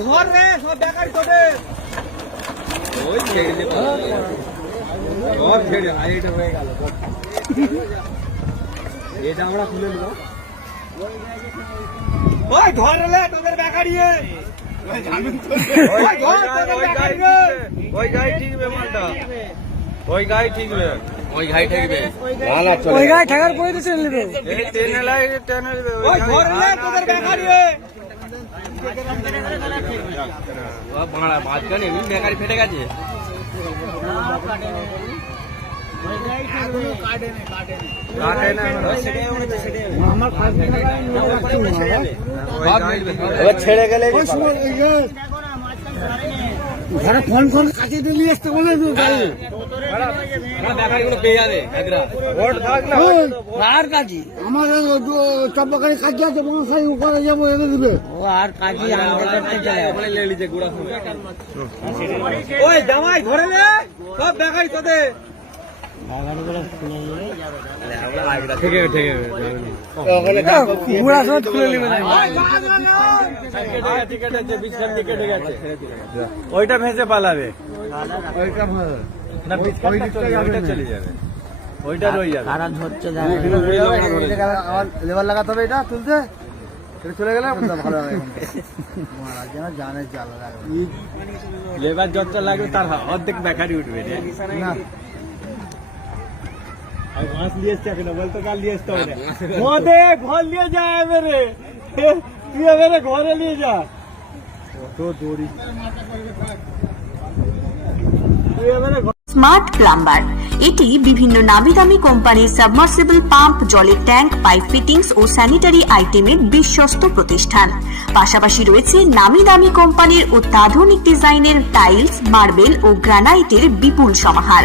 ধর রে সব বেকারি তোদের। ওই ছেড়ে দে ধর। ছেড়ে আর এটা হয়ে গেল এটা আমরা খুলে নেব। ওই ধর রে তোদের বেকারি ওই ধর তোদের বেকারি ওই গাই ঠিকবে মালটা। ওই গাই ঠিকবে ওই ঘাই ঠেকবে ওই গায়ে ঠেকার করে দিতে নেবে। এই টেনে লাগে টেনে দিবে ওই ধর রে তোদের বেকারি মাঝখানে এমনি বেকারি ফেটে গেছে ছেড়ে গেলে ঘরে ফোন ফোন কাটিয়ে দিয়ে নিয়ে আসতে বলে আর কাজী? আমার চব্বাকারি কাজে আছে মশাই উপরে যাব এনে দিবে। ও আর কাজী আনতে করতে যায় বলে লেলিছে গুড়া ওই জামাই ধরে নে। সব দেখাই তোদের। ওইটা ভেসে পালাবে ওইটা রয়ে যাবে কারা ধরছে আবার লেবার লাগাতে হবে এটা তুলতে চলে গেলে লেবার যতটা লাগবে তার অর্ধেক বেকারি উঠবে না। আর ঘাস নিয়ে এসছে এখন বলতো কাল নিয়ে আসতে হবে মদে ঘর নিয়ে যা এবারে তুই এবারে ঘরে নিয়ে যা কত দড়ি তুই এবারে স্মার্ট প্লাম্বার এটি বিভিন্ন নামি দামি কোম্পানির সাবমার্সিবল পাম্প জলের ট্যাঙ্ক পাইপ ফিটিংস ও স্যানিটারি আইটেমের বিশ্বস্ত প্রতিষ্ঠান। পাশাপাশি রয়েছে নামি দামি কোম্পানির অত্যাধুনিক ডিজাইনের টাইলস মার্বেল ও গ্রানাইটের বিপুল সমাহার।